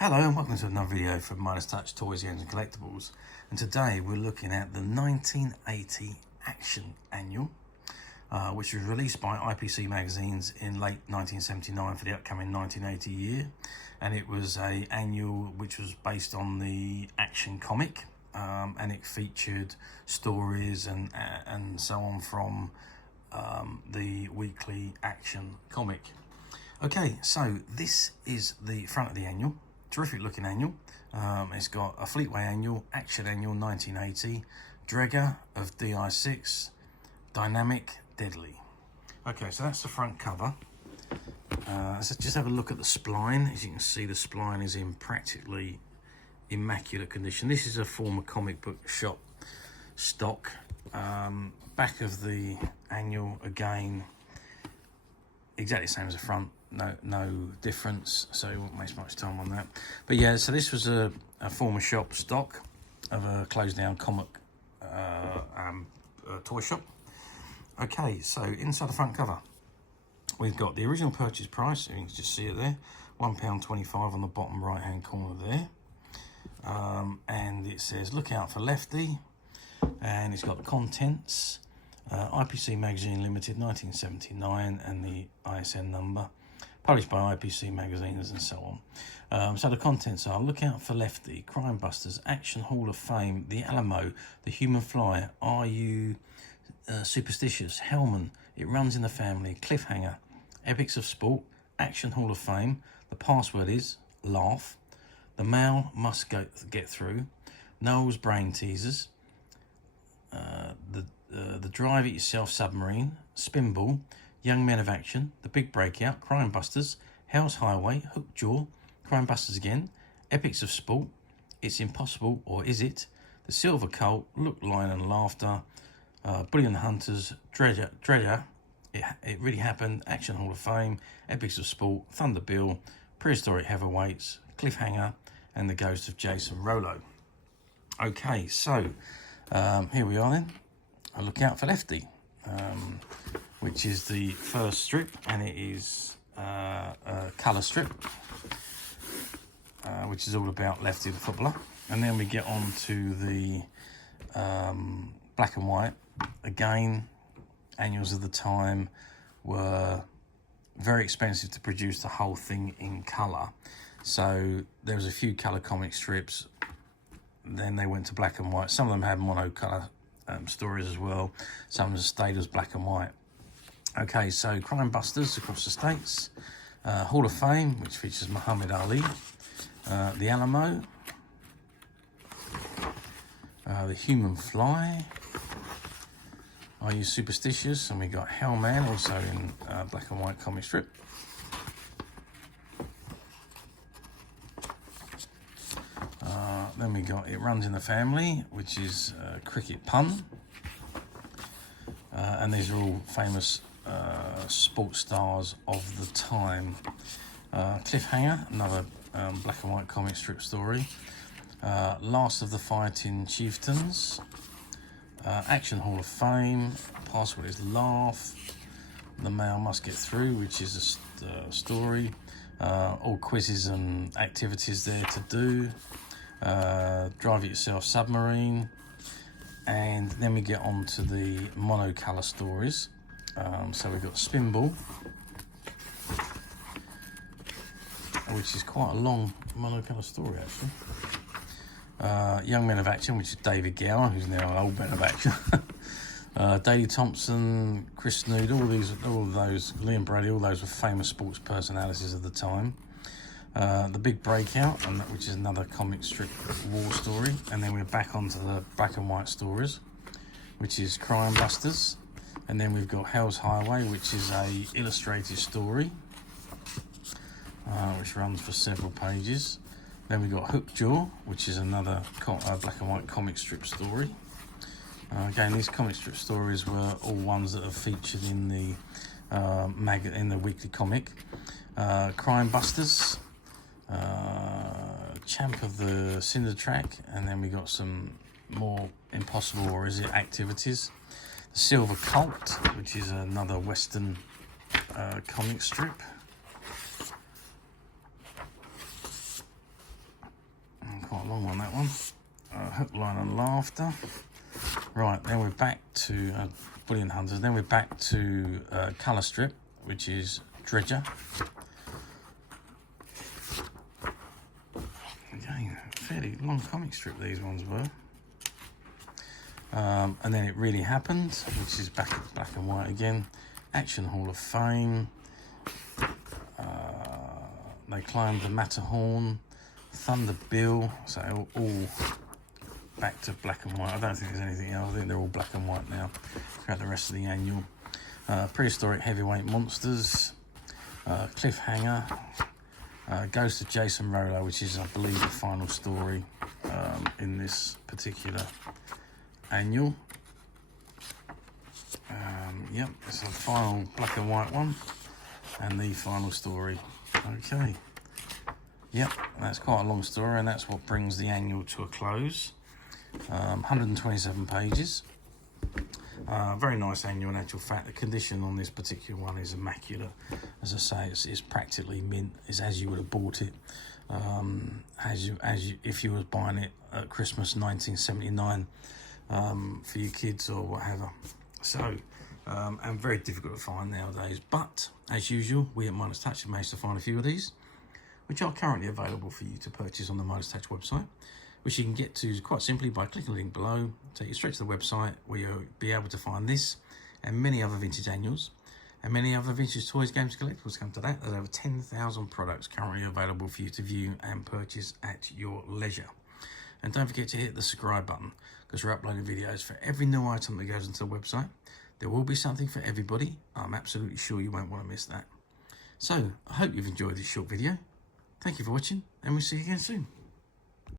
Hello and welcome to another video from Midas Touch Toys, Games and Collectibles, and today we're looking at the 1980 Action Annual, which was released by IPC Magazines in late 1979 for the upcoming 1980 year, and it was an annual which was based on the Action comic, and it featured stories and so on from the weekly Action comic. Okay, so this is the front of the annual. Terrific looking annual. It's got a Fleetway Annual, Action Annual 1980, Dredger of DI6, Dynamic, Deadly. Okay, so that's the front cover. Let's just have a look at the spline. As you can see, the spline is in practically immaculate condition. This is a former comic book shop stock. Back of the annual again, exactly the same as the front. No difference, so we won't waste much time on that. But yeah, so this was a former shop stock of a closed down comic toy shop. Okay, so inside the front cover, we've got the original purchase price. You can just see it there, £1.25 on the bottom right hand corner there. And it says look out for Lefty, and it's got the contents, IPC Magazines Ltd 1979 and the ISN number, published by IPC Magazines and so on. So the contents are: look out for Lefty, Crime Busters, Action Hall of Fame, The Alamo, The Human Fly, Are You Superstitious, Hellman, It Runs in the Family, Cliffhanger, Epics of Sport, Action Hall of Fame, The Password Is Laugh, The Mail Must Get Through, Noel's Brain Teasers, the Drive It Yourself Submarine, Spinball, Young Men of Action, The Big Breakout, Crime Busters, Hell's Highway, Hook Jaw, Crime Busters Again, Epics of Sport, It's Impossible or Is It, The Silver Cult, Look, Line and Laughter, Bullion Hunters, Dredger, It Really Happened, Action Hall of Fame, Epics of Sport, Thunder Bill, Prehistoric Heavyweights, Cliffhanger, and The Ghost of Jason Rollo. Okay, so here we are then. I Look Out for Lefty, which is the first strip, and it is a colour strip, which is all about Lefty the footballer. And then we get on to the black and white. Again, annuals of the time were very expensive to produce the whole thing in colour, so there was a few colour comic strips. Then they went to black and white. Some of them had monocolour stories as well. Some of them stayed as black and white. Okay, so Crime Busters across the states, Hall of Fame, which features Muhammad Ali, The Alamo, The Human Fly, Are You Superstitious, and we got Hellman, also in black and white comic strip. Then we got It Runs in the Family, which is a cricket pun, and these are all famous sports stars of the time. Cliffhanger, another black and white comic strip story. Last of the Fighting Chieftains, Action Hall of Fame, Password Is Laugh, The Mail Must Get Through, which is a story. All quizzes and activities there to do. Drive It Yourself Submarine, and then we get on to the monocolour stories. So we've got Spinball, which is quite a long monocolour story actually. Young Men of Action, which is David Gower, who's now an Old Men of Action. Daley Thompson, Chris Snood, all of those, Liam Brady, all those were famous sports personalities of the time. The Big Breakout, which is another comic strip war story. And then we're back onto the black and white stories, which is Crime Busters. And then we've got Hell's Highway, which is a illustrated story, which runs for several pages. Then we've got Hook Jaw, which is another black and white comic strip story. Again, these comic strip stories were all ones that are featured in the weekly comic. Crime Busters, Champ of the Cinder Track, and then we got some more Impossible or Is It activities. The Silver Cult, which is another Western comic strip. wrong one, that one. Hook, line and laughter. Right, then we're back to Bullion Hunters. Then we're back to colour strip, which is Dredger. Again, fairly long comic strip these ones were. And then It Really Happened, which is back at black and white again. Action Hall of Fame. They Climbed the Matterhorn. Thunder Bill. So all back to black and white. I don't think there's anything else. I think they're all black and white now throughout the rest of the annual. Prehistoric Heavyweight Monsters. Cliffhanger. Ghost of Jason Rolo, which is, I believe, the final story in this particular annual. Yep, it's the final black and white one and the final story. Okay, yep, that's quite a long story, and that's what brings the annual to a close. 127 pages. Very nice annual. In actual fact, the condition on this particular one is immaculate. As I say, it's practically mint. It's as you would have bought it, if you were buying it at Christmas 1979 for your kids or whatever. So, and very difficult to find nowadays. But as usual, we at Midas Touch have managed to find a few of these, which are currently available for you to purchase on the Midas Touch website, which you can get to quite simply by clicking the link below. Take you straight to the website where you'll be able to find this and many other vintage annuals and many other vintage toys, games, collectibles. Come to that. There's over 10,000 products currently available for you to view and purchase at your leisure. And don't forget to hit the subscribe button, because we're uploading videos for every new item that goes into the website. There will be something for everybody. I'm absolutely sure you won't want to miss that. So I hope you've enjoyed this short video. Thank you for watching, and we'll see you again soon.